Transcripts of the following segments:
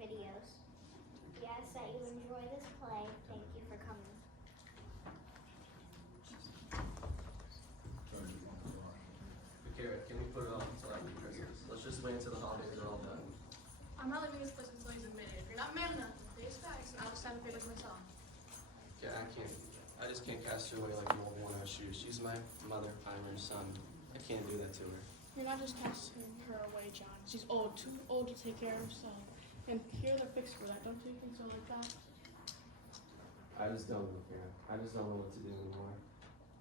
videos. We ask that you enjoy this play. Thank you for coming. Okay, can we put it off until after Christmas? Let's just wait until the holidays are all done. I'm not leaving this place until he's admitted. If you're not man enough to pay his tax, I'll just sign the papers myself. Yeah, I can't. I just can't cast her away like an old worn out shoe. She's my mother. I'm her son. I can't do that to her. You're not just casting her away, John. She's old, too old to take care of herself. And here they're fixed for that. Don't you think so like that? I just don't know, Karen. I just don't know what to do anymore.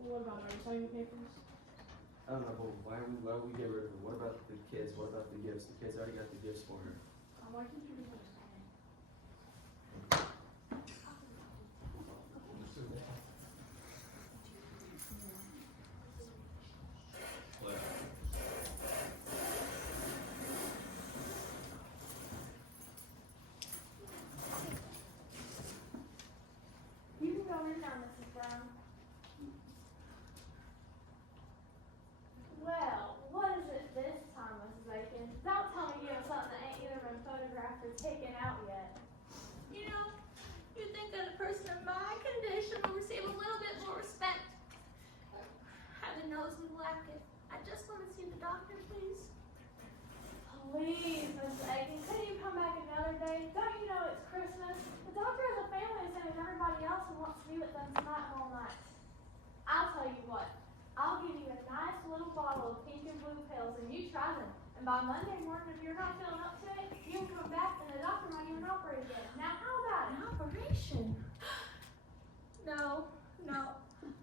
Well, what about her? Are you signing the papers? I don't know, but why would we get rid of her? What about the kids? What about the gifts? The kids already got the gifts for her. Why can't you do that? You can go in now, Mrs. Brown. Well, what is it this time, Mrs. Aiken? Don't tell me you have something that ain't either been photographed or taken out yet. You know, you'd think that a person in my condition would receive a little bit more respect. Heaven knows we lack it. I just want to see the doctor, please. Please, Mrs. Aiken, couldn't you come back another day? Don't you know it's Christmas? The doctor has a family the same as everybody else and wants to be with them tonight and all night. I'll tell you what, I'll give you a nice little bottle of pink and blue pills and you try them. And by Monday morning, if you're not feeling up to it, you can come back and the doctor might even operate again. Now, how about it? An operation? No,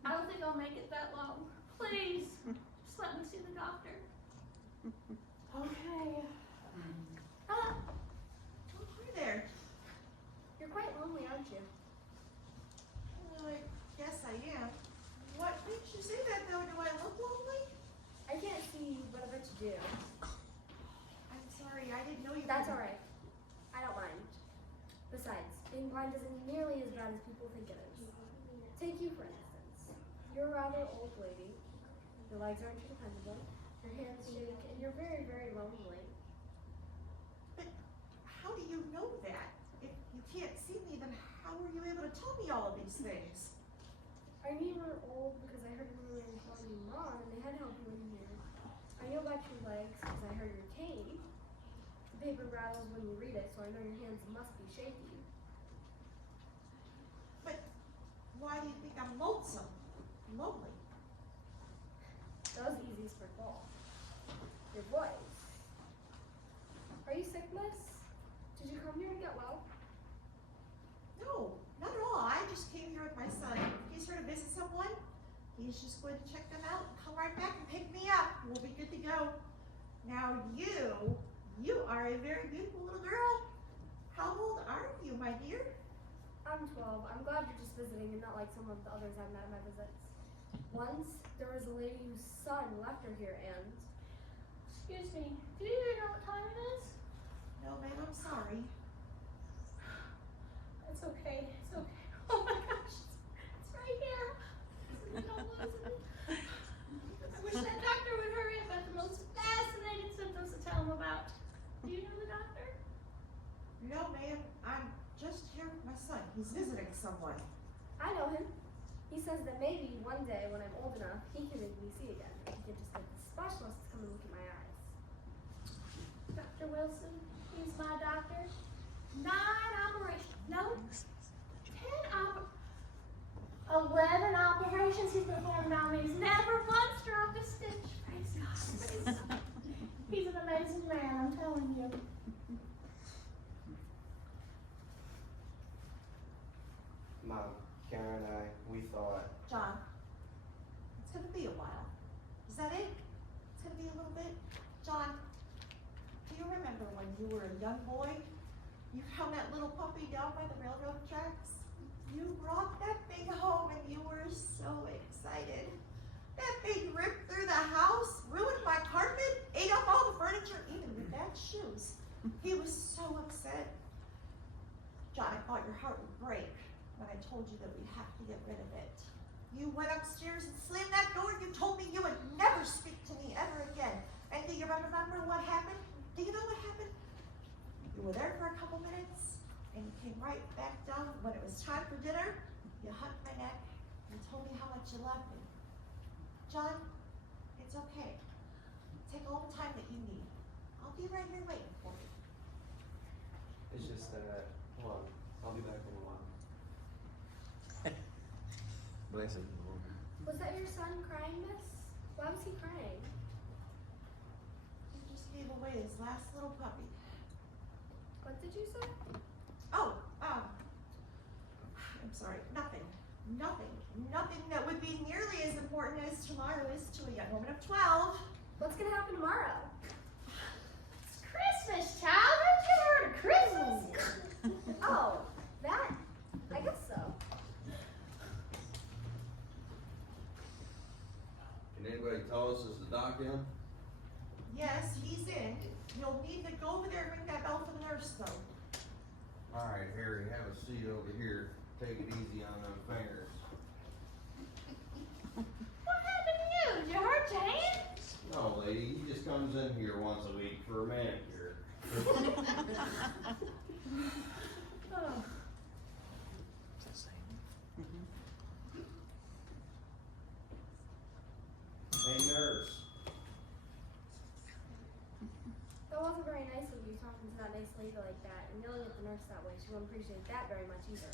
I don't think I'll make it that long. Please, just let me see the doctor. Okay. Ah, Oh, hi there. You're quite lonely, aren't you? Well, I guess I am. What makes you say that, though? Do I look lonely? I can't see, but I bet you do. I'm sorry, I didn't know you. That's all right. I don't mind. Besides, being blind isn't nearly as bad as people think it is. Take you, for instance. You're a rather old lady. Your legs aren't too dependable. Your hands shake, and you're very, very lonely. But how do you know that? If you can't see me, then how were you able to tell me all of these things? I knew you were old because I heard you were calling you Mom, and they had to help you in here. I know about your legs because I heard your cane. The paper rattles when you read it, so I know your hands must be shaky. But why do you think I'm lonesome? Lonely? That was the easiest for all. Your voice. Are you sick, miss? Did you come here to get well? No, not at all. I just came here with my son. He's here to visit someone. He's just going to check them out and come right back and pick me up. We'll be good to go. Now you are a very beautiful little girl. How old are you, my dear? I'm 12. I'm glad you're just visiting and not like some of the others I've met at my visits. Once, there was a lady whose son left her here and... excuse me, do you even know what time it is? No, ma'am, I'm sorry. It's okay, it's okay. Oh my gosh, it's right here. No, wasn't it? I wish that doctor would hurry up. I have the most fascinating symptoms to tell him about. Do you know the doctor? No, ma'am, I'm just here with my son. He's visiting someone. I know him. He says that maybe one day when I'm old enough, he can make me see again. He can just get the specialist to come and look at my eyes. Dr. Wilson, he's my doctor. 9 operations. No, 11 operations he's performed on me. He's never once dropped a stitch. Praise God. Praise God. He's an amazing man, I'm telling you. Mom, Karen and I, we thought. John, it's gonna be a while. Is that it? It's gonna be a little bit? John, do you remember when you were a young boy? You found that little puppy down by the railroad tracks? You brought that thing home and you were so excited. That thing ripped through the house, ruined my carpet, ate up all the furniture, even your dad's shoes. He was so upset. John, I thought your heart would break when I told you that we'd have to get rid of it. You went upstairs and slammed that door and you told me you would never speak to me ever again. And do you remember what happened? Do you know what happened? You were there for a couple minutes, and you came right back down when it was time for dinner. You hugged my neck and told me how much you loved me. John, it's okay. Take all the time that you need. I'll be right here waiting for you. It's just that, hold on, I'll be back in a while. Bless him. Was that your son crying, miss? Why was he crying? He just gave away his last little puppy. What did you say? Oh, I'm sorry, nothing that would be nearly as important as tomorrow is to a young woman of 12. What's gonna happen tomorrow? It's Christmas, child. Haven't you heard of Christmas? Oh, that? I guess so. Can anybody tell us, is the doc in? Yes, he's in. You'll need to go over there and ring that bell for the nurse, though. All right, Harry, have a seat over here. Take it easy on them fingers. What happened to you? Did you hurt your hand? No, lady, he just comes in here once a week for a manicure. Oh. Hey, nurse. That wasn't very nice of you talking to that nice lady like that and yelling at the nurse that way. She wouldn't appreciate that very much either.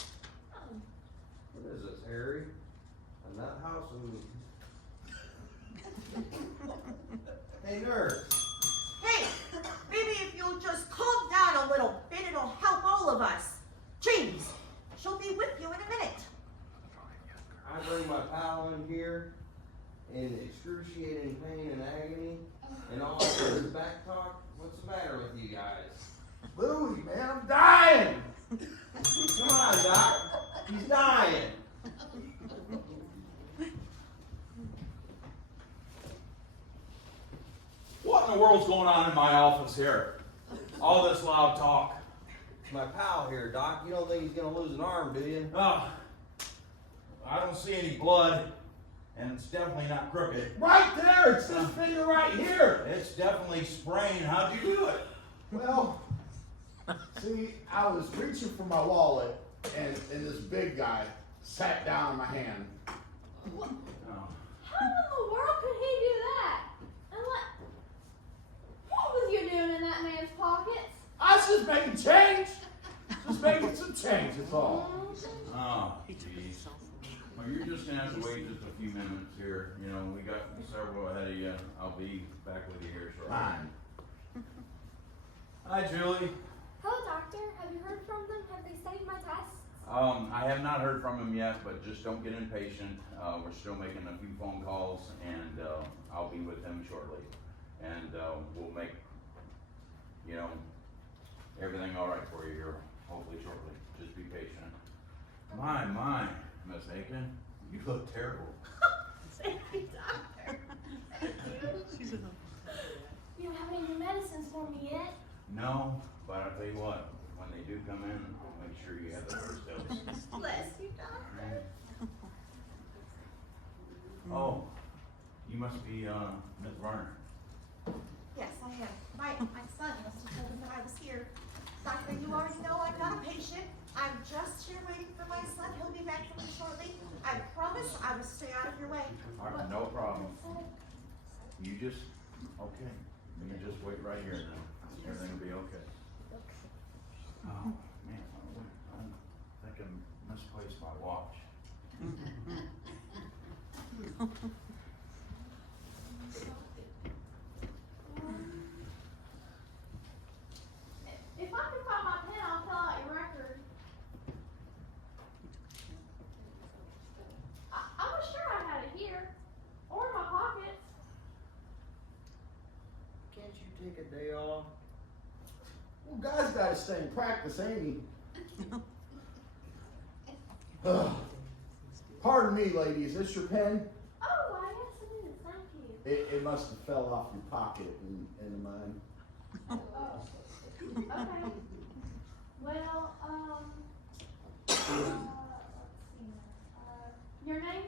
What is this, Harry? A nut house and... Hey, nurse. Hey, maybe if you'll just calm down a little bit, it'll help all of us. Jeez, she'll be with you in a minute. I bring my pal in here in excruciating pain and agony, and all this back talk. What's the matter with you guys? Louie, man, I'm dying! Come on, doc. He's dying. What in the world's going on in my office here? All this loud talk. My pal here, doc. You don't think he's gonna lose an arm, do you? Oh, I don't see any blood, and it's definitely not crooked. Right there! It's this finger right here! It's definitely sprained. How'd you do it? Well, see, I was reaching for my wallet, and this big guy sat down on my hand. Oh. How in the world could he do that? And what was you doing in that man's pockets? I was just making change. Just making some change, that's all. Oh, geez. Well, you're just gonna have to wait just a few minutes here. You know, we got several ahead of you. I'll be back with you here shortly. Fine. Hi, Julie. Hello, doctor. Have you heard from them? Have they studied my tests? I have not heard from him yet, but just don't get impatient. We're still making a few phone calls, and I'll be with him shortly. And we'll make, you know, everything all right for you here, hopefully shortly. Just be patient. My, Miss Aiken, you look terrible. Thank you, doctor. Thank you. You don't have any new medicines for me yet? No, but I'll tell you what, when they do come in, make sure you have the first dose. Bless you, doctor. Oh, you must be Miss Varner. Yes, I am. My son must have told him that I was here. Doctor, you already know I'm not a patient. I'm just here waiting for my son. He'll be back for me shortly. I promise I will stay out of your way. All right, no problem. You just, okay, you can just wait right here then. Everything will be okay. Oh, man, I think I misplaced my watch. If I can find my pen, I'll fill out your record. I was sure I had it here. Or in my pockets. Can't you take a day off? Well, guys gotta stay in practice, ain't he? Pardon me, lady, is this your pen? Oh, why, yes it is. Thank you. It must have fell off your pocket into mine. Oh, okay. Well, let's see now. Your name?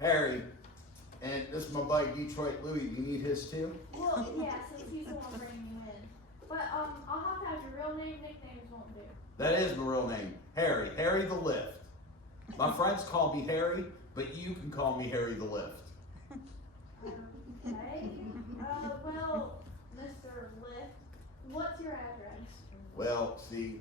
Harry. And this is my buddy Detroit Louie. Do you need his too? Well, yeah, since he's the one bringing you in. But, name nicknames won't do. That is my real name, Harry. Harry the Lift. My friends call me Harry, but you can call me Harry the Lift. Okay. Well, Mr. Lift, what's your address? Well, see,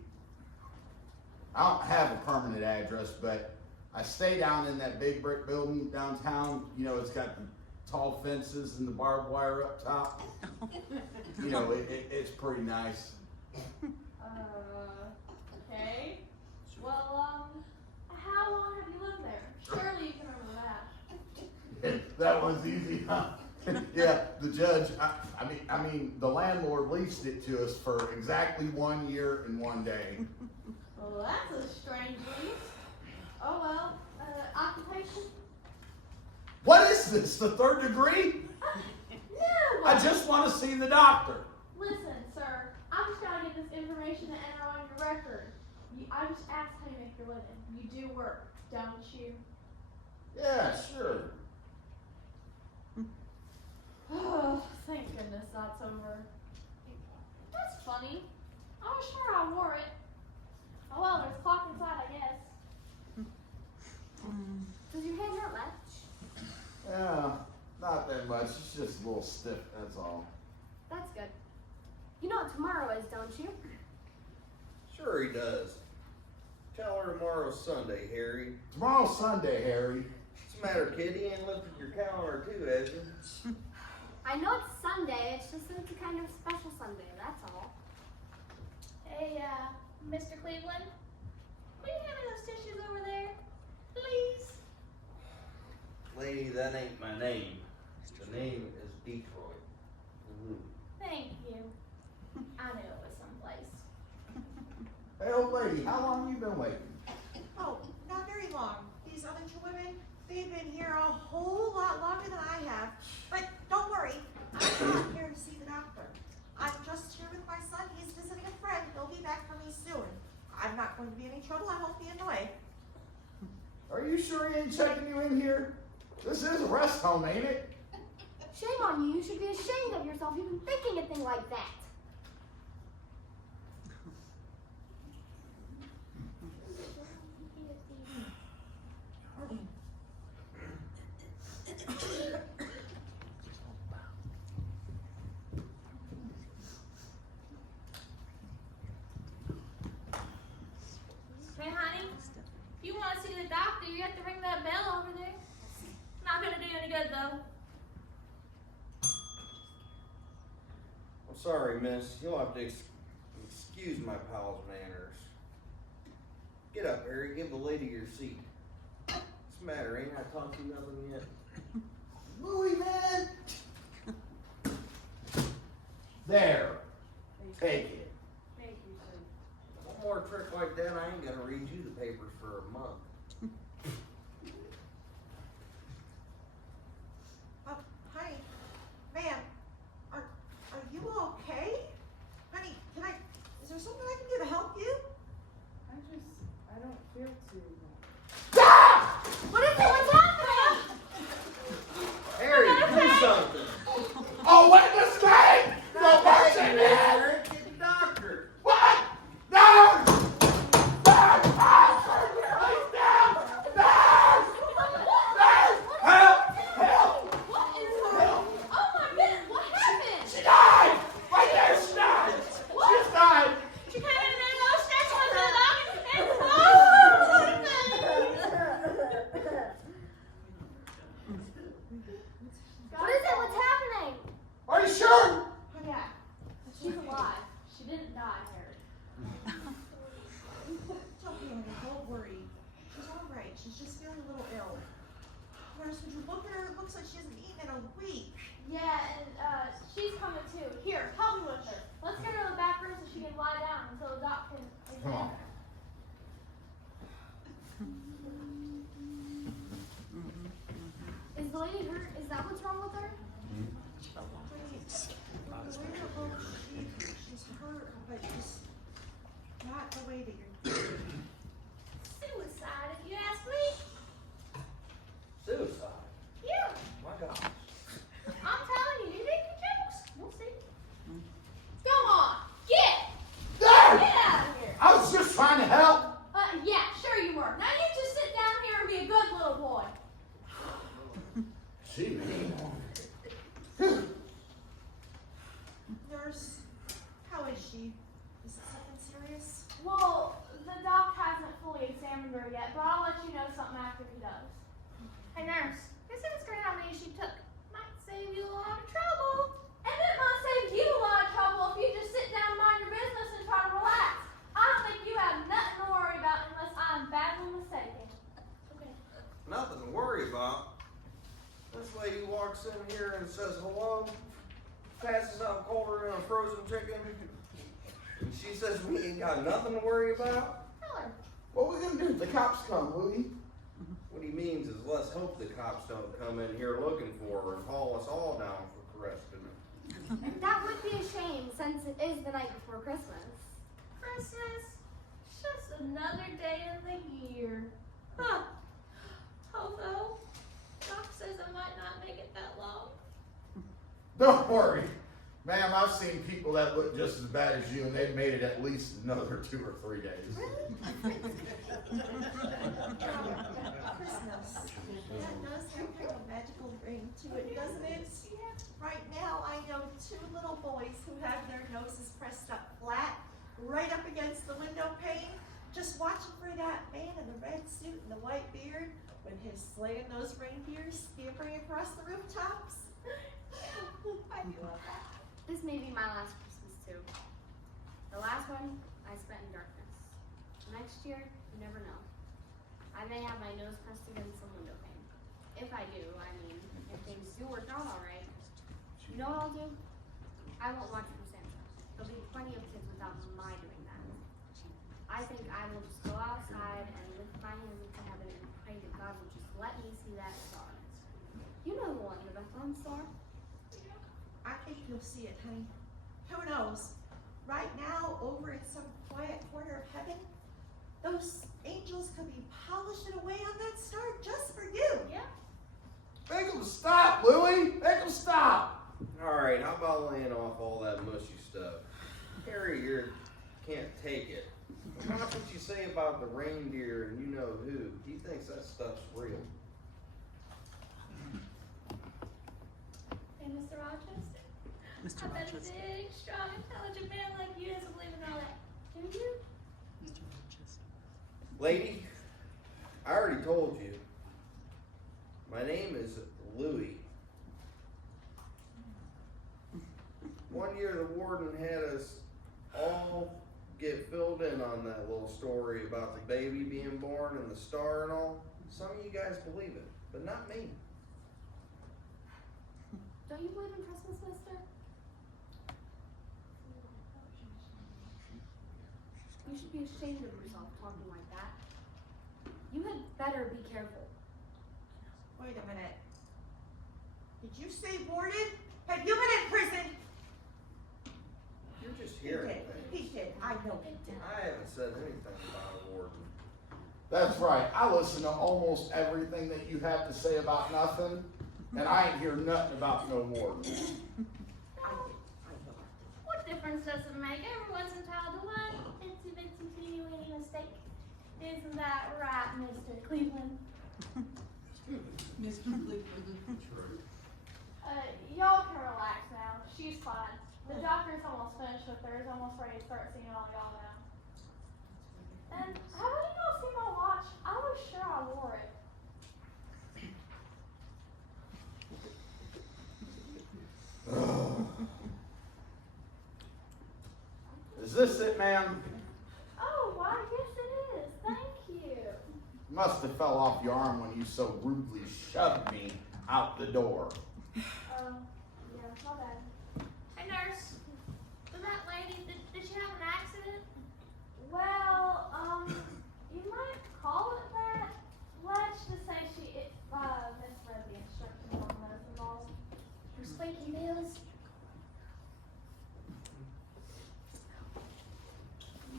I don't have a permanent address, but I stay down in that big brick building downtown. You know, it's got the tall fences and the barbed wire up top. You know, it's pretty nice. Okay. Well, how long have you lived there? Surely you can remember that. That was easy, huh? Yeah, the judge, I mean, the landlord leased it to us for exactly 1 year and 1 day. Well, that's a strange lease. Oh well. Occupation? What is this, the 3rd degree? No! I just want to see the doctor. Listen, sir. I'm just trying to get this information to enter on your record. I just asked how you make your living. You do work, don't you? Yeah, sure. Oh, thank goodness that's over. That's funny. I was sure I wore it. Oh well, there's a clock inside, I guess. Does your head hurt much? Yeah, not that much. It's just a little stiff, that's all. That's good. You know what tomorrow is, don't you? Sure he does. Tell her tomorrow's Sunday, Harry. Tomorrow's Sunday, Harry. What's the matter, kid? You ain't looked at your calendar too, have you? I know it's Sunday, it's just that it's a kind of special Sunday, that's all. Hey, Mr. Cleveland, will you hand me those tissues over there, please? Lady, that ain't my name. The name is Detroit. Louie. Thank you. I knew it was someplace. Hey, old lady, how long you been waiting? Oh, not very long. These other two women, they've been here a whole lot longer than I have. But don't worry, I'm not here to see the doctor. I'm just here with my son. He's visiting a friend. He'll be back for me soon. I'm not going to be any trouble. I won't be in the way. Are you sure he ain't checking you in here? This is a rest home, ain't it? Shame on you, you should be ashamed of yourself even thinking a thing like that. Hey, honey, if you want to see the doctor, you have to ring that bell over there. Not gonna do any good, though. I'm sorry, miss. You'll have to excuse my pal's manners. Get up, Harry. Give the lady your seat. What's the matter? Ain't I taught you nothing yet? Louie, man! There. Take it. Thank you, sir. One more trick like that, I ain't gonna read you the papers for a month. Honey, ma'am, are you okay? Honey, is there something I can do to help you? I don't feel too well. What is it? What's happening? Harry, do something! Oh, witness me! No mercy, man! Harry, get the doctor! What? No! No! Please, no! No! No! Help! Help! What is wrong? Oh my goodness, what happened? She died! Right there, she died! She just died! She came in and no steps was the doctor and What is it? What's happening? Are you sure? Yeah, she's alive. She didn't die, Harry. Don't be honey, don't worry. She's all right. She's just feeling a little ill. Nurse, would you look at her? It looks like she hasn't eaten in a week. Yeah, and she's coming too. Here, help me with her. Let's get her in the back room so she can lie down until the doc can Come on. examine her. Is the lady hurt? Is that what's wrong with her? She's hurt, but just not the way that you're suicide, if you ask me. Suicide? Yeah, My gosh. I'm telling you, you make your jokes. We'll see. Go on, get. There! Yeah. examined her yet, but I'll let you know something after he does. Hey nurse, just ask her how many she took. Might save you a lot of trouble. And it might save you a lot of trouble if you just sit down and mind your business and try to relax. I don't think you have nothing to worry about unless I'm badly mistaken. Okay. Nothing to worry about. This lady walks in here and says hello, passes out colder than a frozen chicken. And she says we ain't got nothing to worry about. Tell her. What we gonna do if the cops come, Louie? What he means is let's hope the cops don't come in here looking for her and haul us all down for arresting her. That would be a shame since it is the night before Christmas. Christmas, just another day in the year. Huh. Although, Doc says I might not make it that long. Don't worry. Ma'am, I've seen people that look just as bad as you, and they've made it at least another 2 or 3 days. Christmas. That does have a magical ring to it, doesn't it? Right now, I know 2 little boys who have their noses pressed up flat, right up against the window pane, just watching for that man in the red suit and the white beard with his sleigh and those reindeers scampering across the rooftops. I do love that. This may be my last Christmas too. The last one I spent in darkness. Next year, you never know. I may have my nose pressed against some window pane. If I do, I mean, if things do work out alright. You know what I'll do? I won't watch for Santa. There'll be plenty of kids without my doing that. I think I will just go outside and lift my hands to heaven and pray that God will just let me see that star. You know the one, the Bethlehem star? I think you'll see it, honey. Who knows? Right now, over in some quiet corner of heaven, those angels could be polishing away on that star just for you. Yeah. Make them stop, Louie! Make them stop! Alright, how about laying off all that mushy stuff? Harry here can't take it. How much you say about the reindeer and you know who? He thinks that stuff's real. Hey, Mr. Rochester. Mr. I bet a Rochester. big, strong, intelligent man like you doesn't believe in all that. Do you? Mr. Rochester. Lady, I already told you. My name is Louie. One year the warden had us all get filled in on that little story about the baby being born and the star and all. Some of you guys believe it, but not me. Don't you believe in Christmas, mister? You should be ashamed of yourself talking like that. You had better be careful. Wait a minute. Did you say warden? Have you been in prison? You're just He hearing did. He things. did. I know he did. I haven't said anything about a warden. That's right. I listen to almost everything that you have to say about nothing, and I ain't hear nothing about no warden. I did. I know. What difference does it make? Everyone's entitled to one itsy-bitsy teeny-weeny mistake. Isn't that right, Mr. Cleveland? Mr. Cleveland. Y'all can relax now. She's fine. The doctor's almost finished with her. He's almost ready to start seeing all y'all now. And how about you all see my watch? I was sure I wore it. Is this it, ma'am? Oh, why, yes it is. Thank you. Must have fell off your arm when you so rudely shoved me out the door. Yeah, my bad. Hey, nurse. Was that lady, did she have an accident? Well, you might call it that. Let's just say she misread the instructions on the medicine balls. Her squeaky wheels?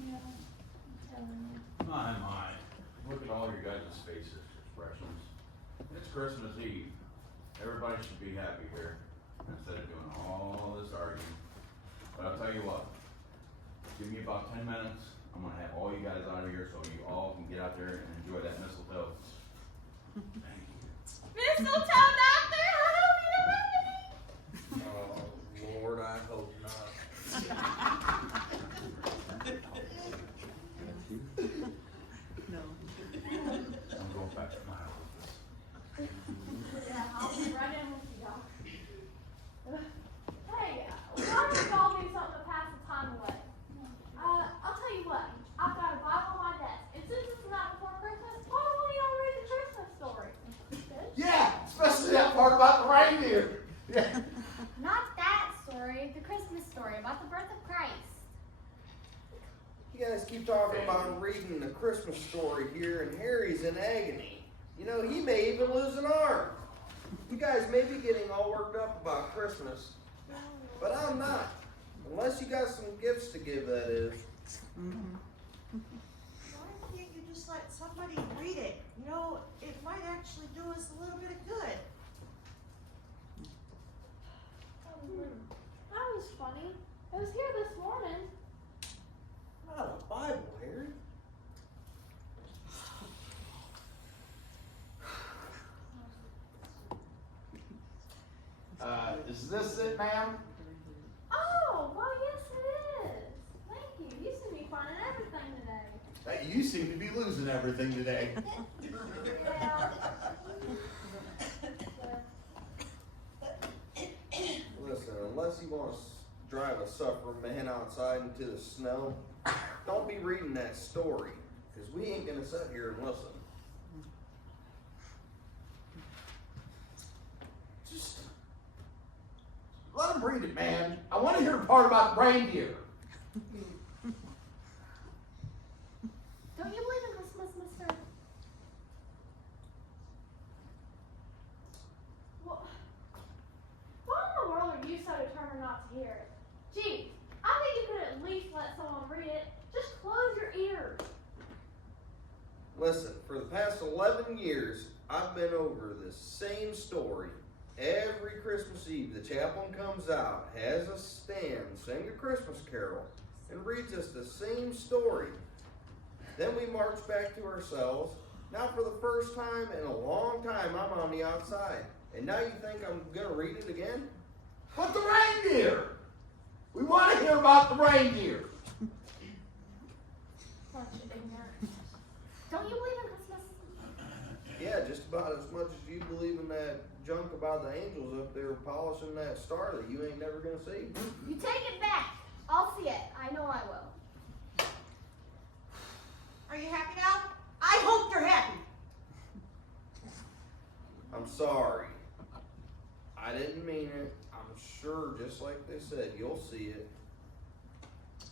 Yeah, I'm telling you. My. Look at all your guys' faces, expressions. It's Christmas Eve. Everybody should be happy here instead of doing all this arguing. But I'll tell you what, give me about 10 minutes. I'm gonna have all you guys out of here so you all can get out there and enjoy that mistletoe. Thank you. Mistletoe doctor, I hope you don't have any. Oh, Lord, I hope not. No. Not that story, the Christmas story about the birth of Christ. You guys keep talking about reading the Christmas story here, and Harry's in agony. You know, he may even lose an arm. You guys may be getting all worked up about Christmas, but I'm not. Unless you got some gifts to give, that is. Why can't you just let somebody read it? You know, it might actually do us a little bit of good. That was funny. It was here this morning. Not a Bible, Harry. Is this it, ma'am? Oh, well, yes, it is. Thank you. You seem to be finding everything today. Hey, you seem to be losing everything today. Yeah. Listen, unless you want to drive a suffering man outside into the snow, don't be reading that story, because we ain't gonna sit here and listen. Just let him read it, man. I want to hear the part about the reindeer. Don't you believe in Christmas, mister? Well, why in the world are you so determined not to hear it? Gee, I think you could at least let someone read it. Just close your ears. Listen, for the past 11 years, I've been over this same story. Every Christmas Eve, the chaplain comes out, has us stand, sing a Christmas carol, and reads us the same story. Then we march back to our cells. Now for the first time in a long time, I'm on the outside. And now you think I'm gonna read it again? But the reindeer! We want to hear about the reindeer. Bunch of ignorant. Don't you believe in Christmas? Yeah, just about as much as you believe in that junk about the angels up there polishing that star that you ain't never gonna see. You take it back. I'll see it. I know I will. Are you happy now? I hope you're happy. I'm sorry. I didn't mean it. I'm sure, just like they said, you'll see it.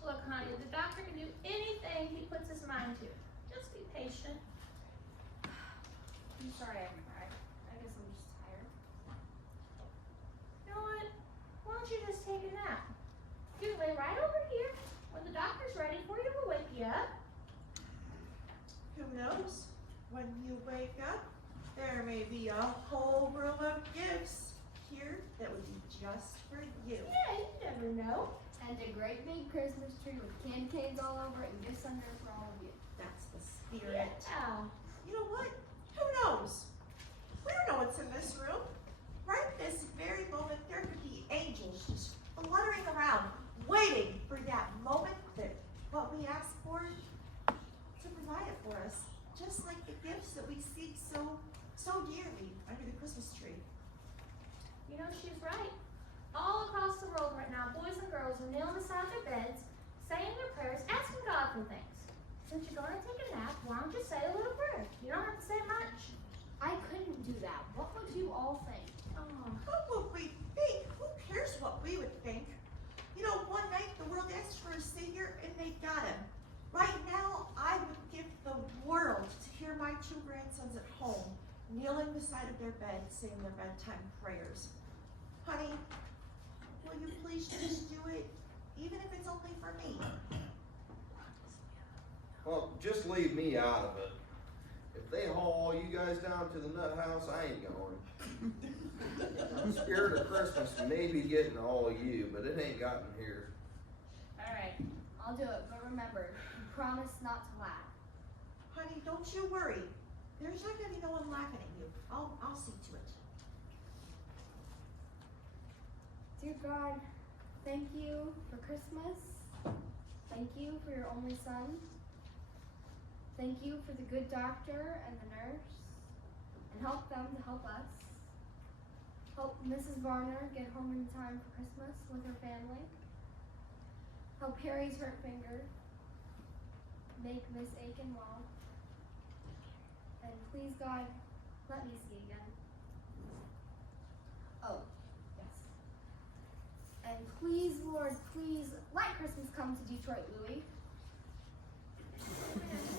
Look, honey, the doctor can do anything he puts his mind to. Just be patient. I'm sorry I cried. I guess I'm just tired. You know what? Why don't you just take a nap? You can lay right over here. When the doctor's ready for you, we'll wake you up. Who knows? When you wake up, there may be a whole room of gifts here that would be just for you. Yeah, you never know. And a great big Christmas tree with candy canes all over it and gifts under it for all of you. That's the spirit. Yeah. You know what? Who knows? We don't know what's in this room. Right this very moment, there could be angels just fluttering around, waiting for that moment that what we ask for to provide it for us. Just like the gifts that we seek so dearly under the Christmas tree. You know, she's right. All across the world right now, boys and girls are kneeling beside their beds, saying their prayers, asking God for things. Since you're going to take a nap, why don't you say a little prayer? You don't have to say much. I couldn't do that. What would you all think? Oh. What would we think? Who cares what we would think? You know, one night the world asked for a savior and they got him. Right now, I would give the world to hear my two grandsons at home, kneeling beside of their bed, saying their bedtime prayers. Honey, will you please just do it, even if it's only for me? Well, just leave me out of it. If they haul all you guys down to the nut house, I ain't going. The spirit of Christmas may be getting all of you, but it ain't gotten here. Alright, I'll do it, but remember, you promise not to laugh. Honey, don't you worry. There's not gonna be no one laughing at you. I'll see to it. Dear God, thank you for Christmas. Thank you for your only son. Thank you for the good doctor and the nurse. And help them to help us. Help Mrs. Varner get home in time for Christmas with her family. Help Harry's hurt finger. Make Miss Aiken well. And please, God, let me see again. Oh, yes. And please, Lord, please let Christmas come to Detroit, Louie.